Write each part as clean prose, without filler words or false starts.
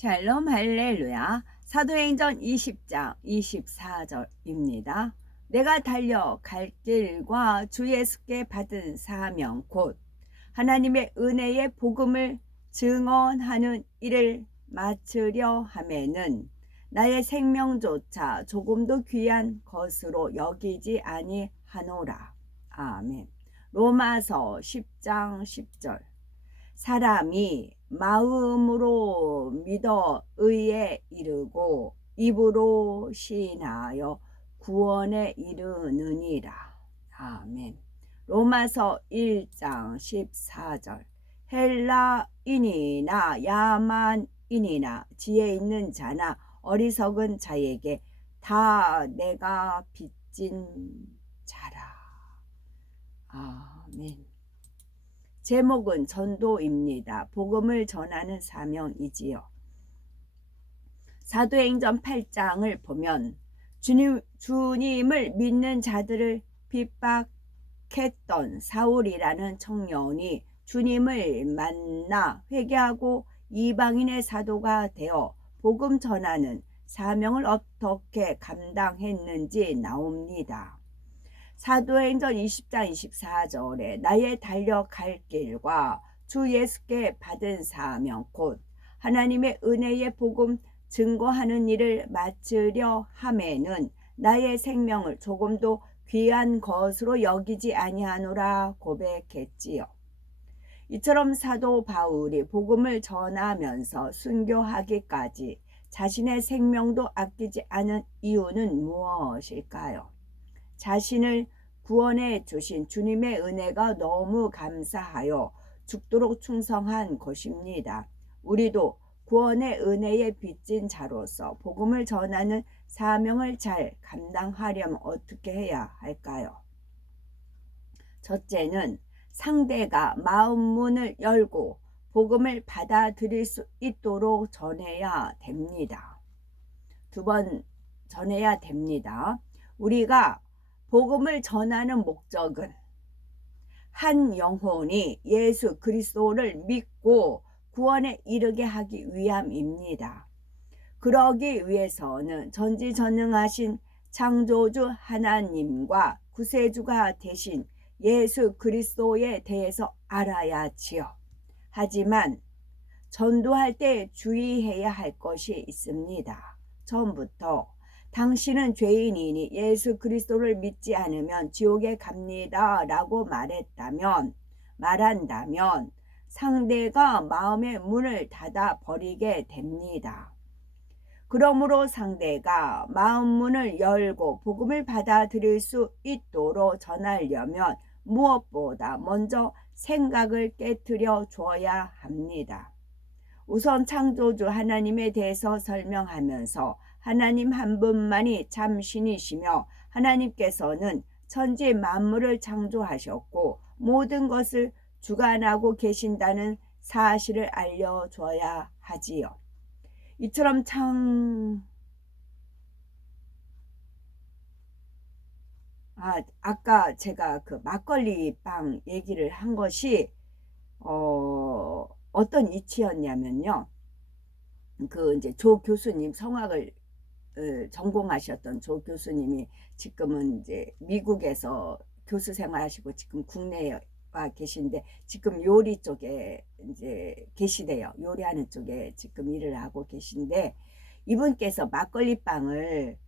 샬롬 할렐루야. 사도행전 20장 24절입니다. 내가 달려 갈 길과 주 예수께 받은 사명 곧 하나님의 은혜의 복음을 증언하는 일을 마치려 하매는 나의 생명조차 조금도 귀한 것으로 여기지 아니하노라. 아멘. 로마서 10장 10절. 사람이 마음으로 믿어 의에 이르고 입으로 시인하여 구원에 이르느니라. 아멘. 로마서 1장 14절. 헬라인이나 야만인이나 지혜 있는 자나 어리석은 자에게 다 내가 빚진 자라. 아멘. 제목은 전도입니다. 복음을 전하는 사명이지요. 사도행전 8장을 보면 주님을 믿는 자들을 핍박했던 사울이라는 청년이 주님을 만나 회개하고 이방인의 사도가 되어 복음 전하는 사명을 어떻게 감당했는지 나옵니다. 사도행전 20장 24절에 나의 달려갈 길과 주 예수께 받은 사명 곧 하나님의 은혜의 복음 증거하는 일을 마치려 하매는 나의 생명을 조금도 귀한 것으로 여기지 아니하노라 고백했지요. 이처럼 사도 바울이 복음을 전하면서 순교하기까지 자신의 생명도 아끼지 않은 이유는 무엇일까요? 자신을 구원해 주신 주님의 은혜가 너무 감사하여 죽도록 충성한 것입니다. 우리도 구원의 은혜에 빚진 자로서 복음을 전하는 사명을 잘 감당하려면 어떻게 해야 할까요? 첫째는 상대가 마음문을 열고 복음을 받아들일 수 있도록 전해야 됩니다. 두 번 전해야 됩니다. 우리가 복음을 전하는 목적은 한 영혼이 예수 그리스도를 믿고 구원에 이르게 하기 위함입니다. 그러기 위해서는 전지전능하신 창조주 하나님과 구세주가 되신 예수 그리스도에 대해서 알아야지요. 하지만 전도할 때 주의해야 할 것이 있습니다. 처음부터 당신은 죄인이니 예수 그리스도를 믿지 않으면 지옥에 갑니다 라고 말한다면 상대가 마음의 문을 닫아 버리게 됩니다. 그러므로 상대가 마음 문을 열고 복음을 받아들일 수 있도록 전하려면 무엇보다 먼저 생각을 깨트려 줘야 합니다. 우선 창조주 하나님에 대해서 설명하면서 하나님 한 분만이 참 신이시며 하나님께서는 천지 만물을 창조하셨고 모든 것을 주관하고 계신다는 사실을 알려줘야 하지요. 이처럼 아까 제가 그 막걸리 빵 얘기를 한 것이 어떤 이치였냐면요. 그 이제 조 교수님 성악을 전공하셨던 조 교수님이 지금은 이제 미국에서 교수 생활하시고 지금 국내에 와 계신데 지금 요리 쪽에 이제 계시대요. 요리하는 쪽에 지금 일을 하고 계신데 이분께서 막걸리 빵을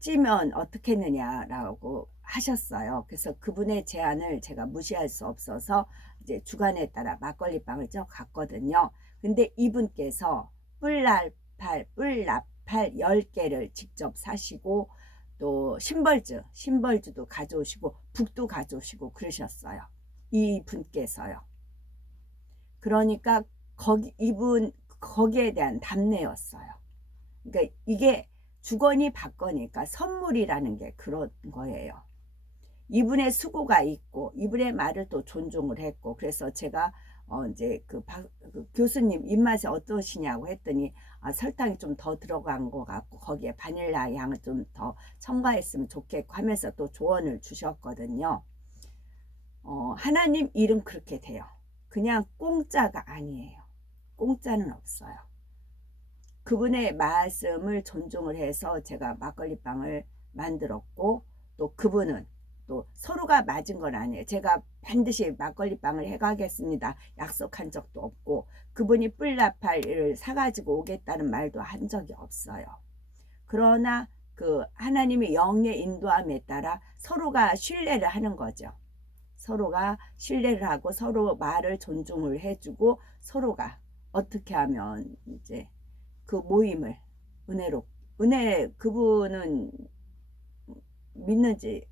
찌면 어떻게 했느냐라고 하셨어요. 그래서 그분의 제안을 제가 무시할 수 없어서 이제 주간에 따라 막걸리 빵을 쪄 갔거든요. 근데 이분께서 뿔나팔 10개를 직접 사시고 또 심벌주도 가져오시고 북도 가져오시고 그러셨어요. 이분께서요. 그러니까 이분 거기에 대한 답례였어요. 그러니까 이게 주거니 받거니까 선물이라는 게 그런 거예요. 이분의 수고가 있고 이분의 말을 또 존중을 했고 그래서 제가 이제 그 교수님 입맛이 어떠시냐고 했더니 설탕이 좀 더 들어간 것 같고 거기에 바닐라 향을 좀 더 첨가했으면 좋겠고 하면서 또 조언을 주셨거든요. 하나님 일은 그렇게 돼요. 그냥 공짜가 아니에요. 공짜는 없어요. 그분의 말씀을 존중을 해서 제가 막걸리빵을 만들었고, 또 그분은 또 서로가 맞은 건 아니에요. 제가 반드시 막걸리빵을 해가겠습니다 약속한 적도 없고, 그분이 뿔나팔을 사가지고 오겠다는 말도 한 적이 없어요. 그러나 그 하나님의 영의 인도함에 따라 서로가 신뢰를 하는 거죠. 서로가 신뢰를 하고 서로 말을 존중을 해주고, 서로가 어떻게 하면 이제 그 모임을 은혜로, 그분은 믿는지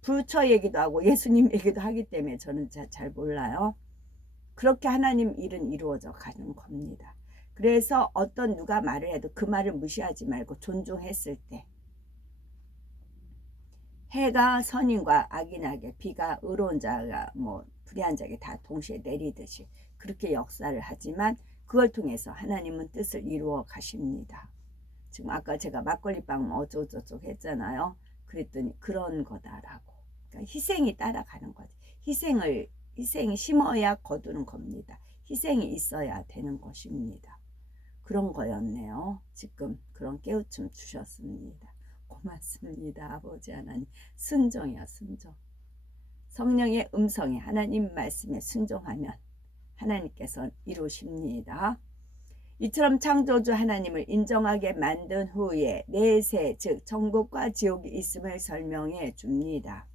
부처 얘기도 하고 예수님 얘기도 하기 때문에 저는 잘 몰라요. 그렇게 하나님 일은 이루어져 가는 겁니다. 그래서 어떤 누가 말을 해도 그 말을 무시하지 말고 존중했을 때, 해가 선인과 악인에게, 비가 의로운 자가 불의한 자에게 다 동시에 내리듯이 그렇게 역사를 하지만, 그걸 통해서 하나님은 뜻을 이루어 가십니다. 지금 아까 제가 막걸리빵 어쩌고저쩌고 했잖아요. 그랬더니 그런 거다라고. 그러니까 희생이 따라가는 거지. 희생이 심어야 거두는 겁니다. 희생이 있어야 되는 것입니다. 그런 거였네요. 지금 그런 깨우침 주셨습니다. 고맙습니다. 아버지 하나님. 순종이야, 순종. 성령의 음성에, 하나님 말씀에 순종하면 하나님께서 이루십니다. 이처럼 창조주 하나님을 인정하게 만든 후에 내세, 즉 천국과 지옥이 있음을 설명해 줍니다.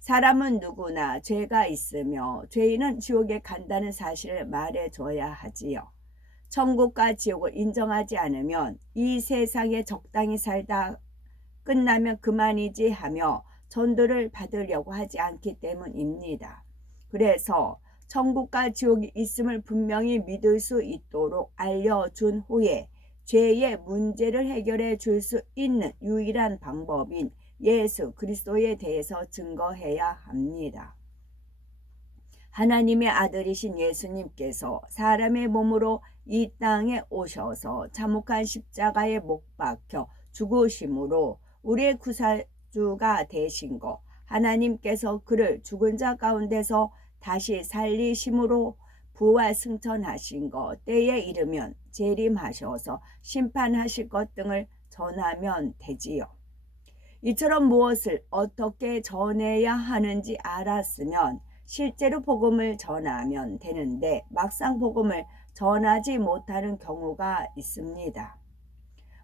사람은 누구나 죄가 있으며 죄인은 지옥에 간다는 사실을 말해줘야 하지요. 천국과 지옥을 인정하지 않으면 이 세상에 적당히 살다 끝나면 그만이지 하며 전도를 받으려고 하지 않기 때문입니다. 그래서 천국과 지옥이 있음을 분명히 믿을 수 있도록 알려준 후에 죄의 문제를 해결해 줄 수 있는 유일한 방법인 예수 그리스도에 대해서 증거해야 합니다. 하나님의 아들이신 예수님께서 사람의 몸으로 이 땅에 오셔서 참혹한 십자가에 못 박혀 죽으심으로 우리의 구사주가 되신 것, 하나님께서 그를 죽은 자 가운데서 다시 살리심으로 부활 승천하신 것, 때에 이르면 재림하셔서 심판하실 것 등을 전하면 되지요. 이처럼 무엇을 어떻게 전해야 하는지 알았으면 실제로 복음을 전하면 되는데, 막상 복음을 전하지 못하는 경우가 있습니다.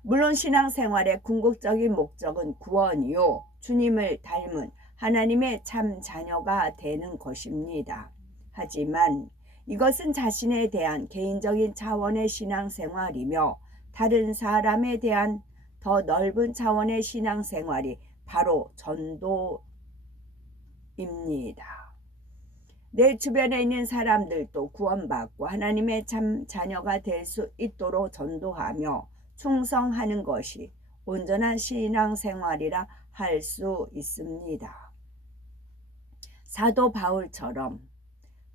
물론 신앙생활의 궁극적인 목적은 구원이요, 주님을 닮은 하나님의 참 자녀가 되는 것입니다. 하지만 이것은 자신에 대한 개인적인 차원의 신앙생활이며, 다른 사람에 대한 더 넓은 차원의 신앙생활이 바로 전도입니다. 내 주변에 있는 사람들도 구원받고 하나님의 참 자녀가 될 수 있도록 전도하며 충성하는 것이 온전한 신앙생활이라 할 수 있습니다. 사도 바울처럼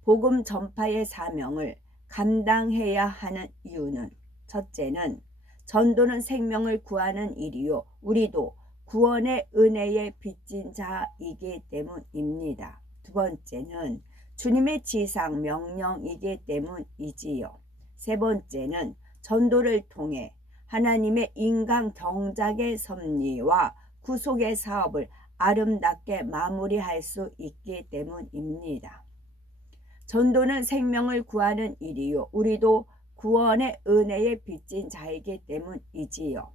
복음 전파의 사명을 감당해야 하는 이유는, 첫째는 전도는 생명을 구하는 일이요, 우리도 구원의 은혜에 빚진 자이기 때문입니다. 두 번째는 주님의 지상 명령이기 때문이지요. 세 번째는 전도를 통해 하나님의 인간 경작의 섭리와 구속의 사업을 아름답게 마무리할 수 있기 때문입니다. 전도는 생명을 구하는 일이요, 우리도 구원의 은혜에 빚진 자이기 때문이지요.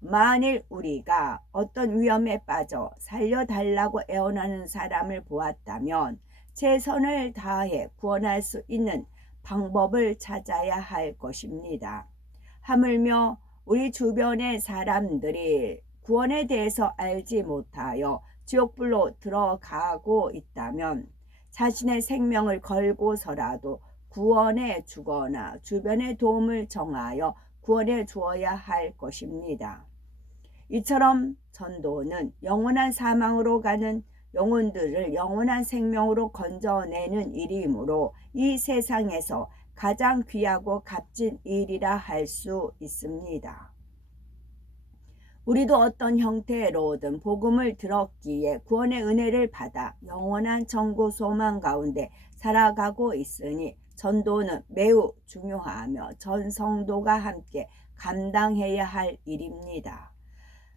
만일 우리가 어떤 위험에 빠져 살려달라고 애원하는 사람을 보았다면 최선을 다해 구원할 수 있는 방법을 찾아야 할 것입니다. 하물며 우리 주변의 사람들이 구원에 대해서 알지 못하여 지옥불로 들어가고 있다면 자신의 생명을 걸고서라도 구원해 주거나 주변의 도움을 정하여 구원해 주어야 할 것입니다. 이처럼 전도는 영원한 사망으로 가는 영혼들을 영원한 생명으로 건져내는 일이므로 이 세상에서 가장 귀하고 값진 일이라 할 수 있습니다. 우리도 어떤 형태로든 복음을 들었기에 구원의 은혜를 받아 영원한 천국 소망 가운데 살아가고 있으니 전도는 매우 중요하며 전 성도가 함께 감당해야 할 일입니다.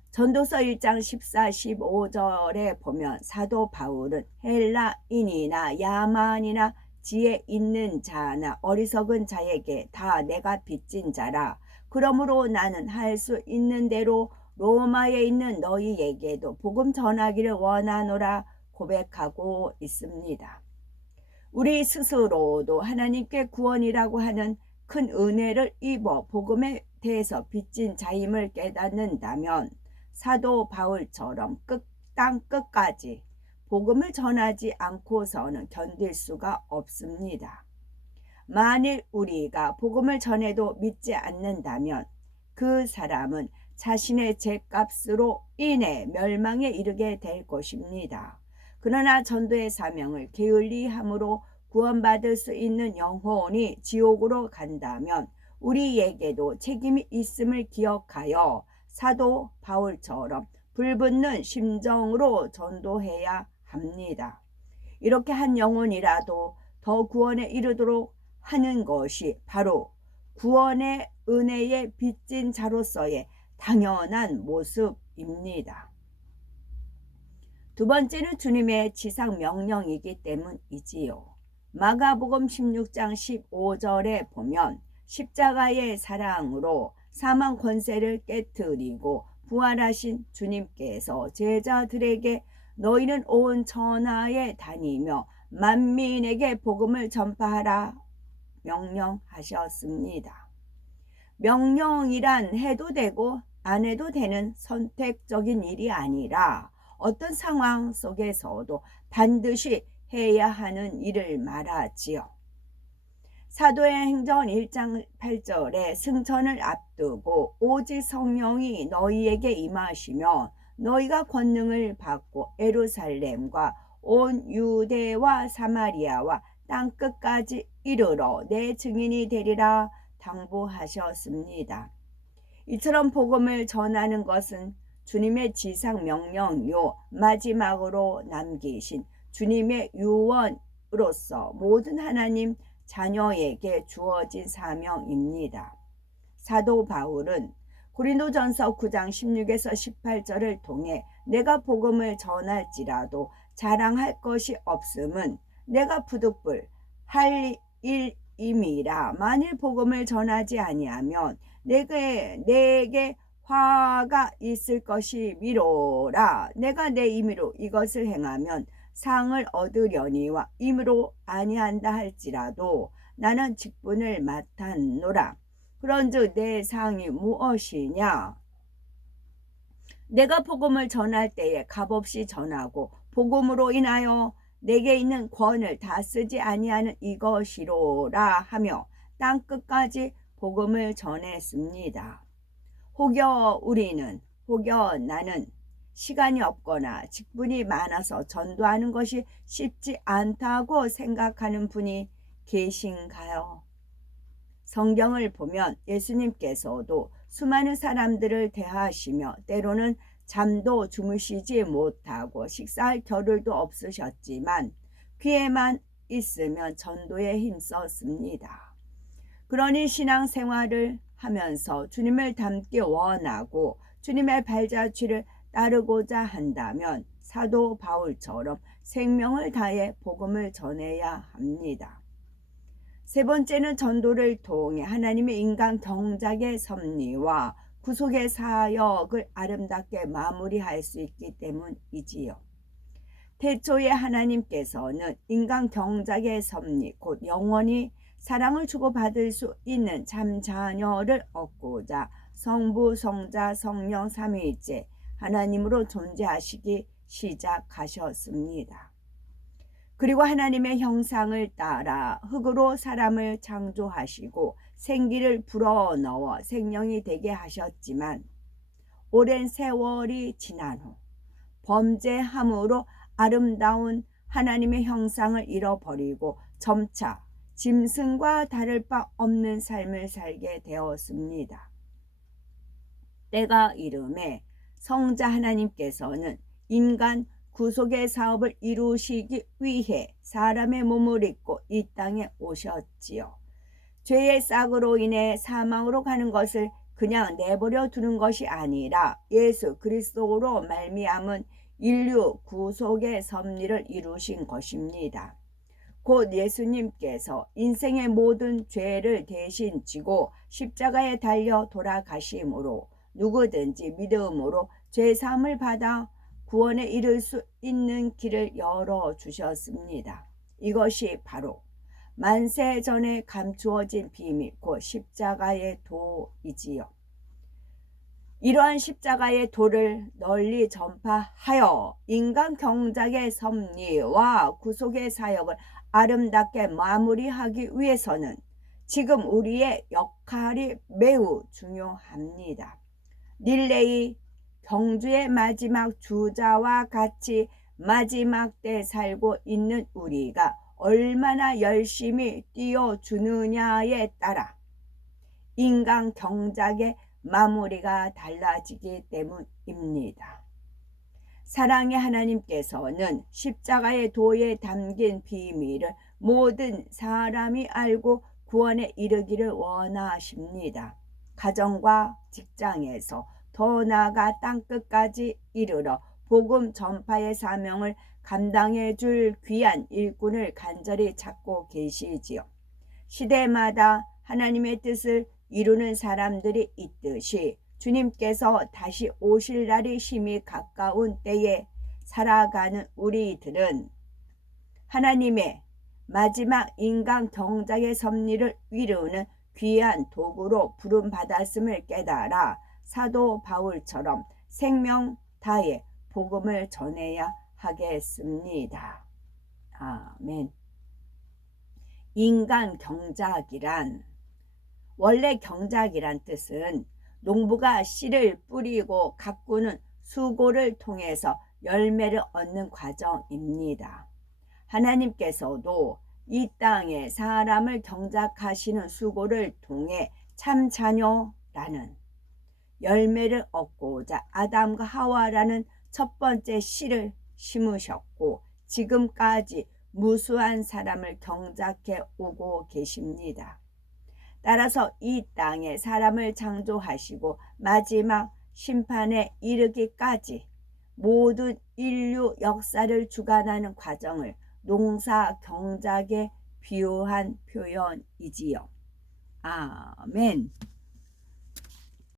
전도서 1장 14, 15절에 보면 사도 바울은 헬라인이나 야만이나 지혜 있는 자나 어리석은 자에게 다 내가 빚진 자라. 그러므로 나는 할 수 있는 대로 로마에 있는 너희에게도 복음 전하기를 원하노라 고백하고 있습니다. 우리 스스로도 하나님께 구원이라고 하는 큰 은혜를 입어 복음에 대해서 빚진 자임을 깨닫는다면 사도 바울처럼 땅 끝까지 복음을 전하지 않고서는 견딜 수가 없습니다. 만일 우리가 복음을 전해도 믿지 않는다면 그 사람은 자신의 죄값으로 인해 멸망에 이르게 될 것입니다. 그러나 전도의 사명을 게을리 함으로 구원받을 수 있는 영혼이 지옥으로 간다면 우리에게도 책임이 있음을 기억하여 사도 바울처럼 불붙는 심정으로 전도해야 합니다. 이렇게 한 영혼이라도 더 구원에 이르도록 하는 것이 바로 구원의 은혜에 빚진 자로서의 당연한 모습입니다. 두 번째는 주님의 지상 명령이기 때문이지요. 마가복음 16장 15절에 보면 십자가의 사랑으로 사망 권세를 깨뜨리고 부활하신 주님께서 제자들에게 너희는 온 천하에 다니며 만민에게 복음을 전파하라 명령하셨습니다. 명령이란 해도 되고 안 해도 되는 선택적인 일이 아니라 어떤 상황 속에서도 반드시 해야 하는 일을 말하지요. 사도의 행전 1장 8절에 승천을 앞두고 오직 성령이 너희에게 임하시며 너희가 권능을 받고 예루살렘과 온 유대와 사마리아와 땅끝까지 이르러 내 증인이 되리라 당부하셨습니다. 이처럼 복음을 전하는 것은 주님의 지상 명령요 마지막으로 남기신 주님의 유언으로서 모든 하나님 자녀에게 주어진 사명입니다. 사도 바울은 고린도전서 9장 16에서 18절을 통해 내가 복음을 전할지라도 자랑할 것이 없음은 내가 부득불 할 일임이라. 만일 복음을 전하지 아니하면 내게 화가 있을 것이미로라. 내가 내 임의로 이것을 행하면 상을 얻으려니와 임의로 아니한다 할지라도 나는 직분을 맡았노라. 그런즉 내 상이 무엇이냐? 내가 복음을 전할 때에 값없이 전하고 복음으로 인하여 내게 있는 권을 다 쓰지 아니하는 이것이로라 하며 땅끝까지 복음을 전했습니다. 혹여 나는 시간이 없거나 직분이 많아서 전도하는 것이 쉽지 않다고 생각하는 분이 계신가요? 성경을 보면 예수님께서도 수많은 사람들을 대하시며 때로는 잠도 주무시지 못하고 식사할 겨를도 없으셨지만 귀에만 있으면 전도에 힘썼습니다. 그러니 신앙생활을 하면서 주님을 닮기 원하고 주님의 발자취를 따르고자 한다면 사도 바울처럼 생명을 다해 복음을 전해야 합니다. 세 번째는 전도를 통해 하나님의 인간 경작의 섭리와 구속의 사역을 아름답게 마무리할 수 있기 때문이지요. 태초에 하나님께서는 인간 경작의 섭리 곧 영원히 사랑을 주고받을 수 있는 참 자녀를 얻고자 성부, 성자, 성령 삼위일체 하나님으로 존재하시기 시작하셨습니다. 그리고 하나님의 형상을 따라 흙으로 사람을 창조하시고 생기를 불어넣어 생명이 되게 하셨지만 오랜 세월이 지난 후 범죄함으로 아름다운 하나님의 형상을 잃어버리고 점차 짐승과 다를 바 없는 삶을 살게 되었습니다. 때가 이름에 성자 하나님께서는 인간 구속의 사업을 이루시기 위해 사람의 몸을 입고 이 땅에 오셨지요. 죄의 싹으로 인해 사망으로 가는 것을 그냥 내버려 두는 것이 아니라 예수 그리스도로 말미암은 인류 구속의 섭리를 이루신 것입니다. 곧 예수님께서 인생의 모든 죄를 대신 지고 십자가에 달려 돌아가심으로 누구든지 믿음으로 죄사함을 받아 구원에 이를 수 있는 길을 열어주셨습니다. 이것이 바로 만세 전에 감추어진 비밀 곧 십자가의 도이지요. 이러한 십자가의 도를 널리 전파하여 인간 경작의 섭리와 구속의 사역을 아름답게 마무리하기 위해서는 지금 우리의 역할이 매우 중요합니다. 릴레이 경주의 마지막 주자와 같이 마지막 때 살고 있는 우리가 얼마나 열심히 뛰어주느냐에 따라 인간 경작의 마무리가 달라지기 때문입니다. 사랑의 하나님께서는 십자가의 도에 담긴 비밀을 모든 사람이 알고 구원에 이르기를 원하십니다. 가정과 직장에서 더 나아가 땅끝까지 이르러 복음 전파의 사명을 감당해 줄 귀한 일꾼을 간절히 찾고 계시지요. 시대마다 하나님의 뜻을 이루는 사람들이 있듯이 주님께서 다시 오실 날이 심히 가까운 때에 살아가는 우리들은 하나님의 마지막 인간 경작의 섭리를 이루는 귀한 도구로 부름받았음을 깨달아 사도 바울처럼 생명 다해 복음을 전해야 하겠습니다. 아멘. 인간 경작이란 원래 경작이란 뜻은 농부가 씨를 뿌리고 가꾸는 수고를 통해서 열매를 얻는 과정입니다. 하나님께서도 이 땅에 사람을 경작하시는 수고를 통해 참 자녀라는 열매를 얻고자 아담과 하와라는 첫 번째 씨를 심으셨고 지금까지 무수한 사람을 경작해 오고 계십니다. 따라서 이 땅에 사람을 창조하시고 마지막 심판에 이르기까지 모든 인류 역사를 주관하는 과정을 농사 경작에 비유한 표현이지요. 아멘.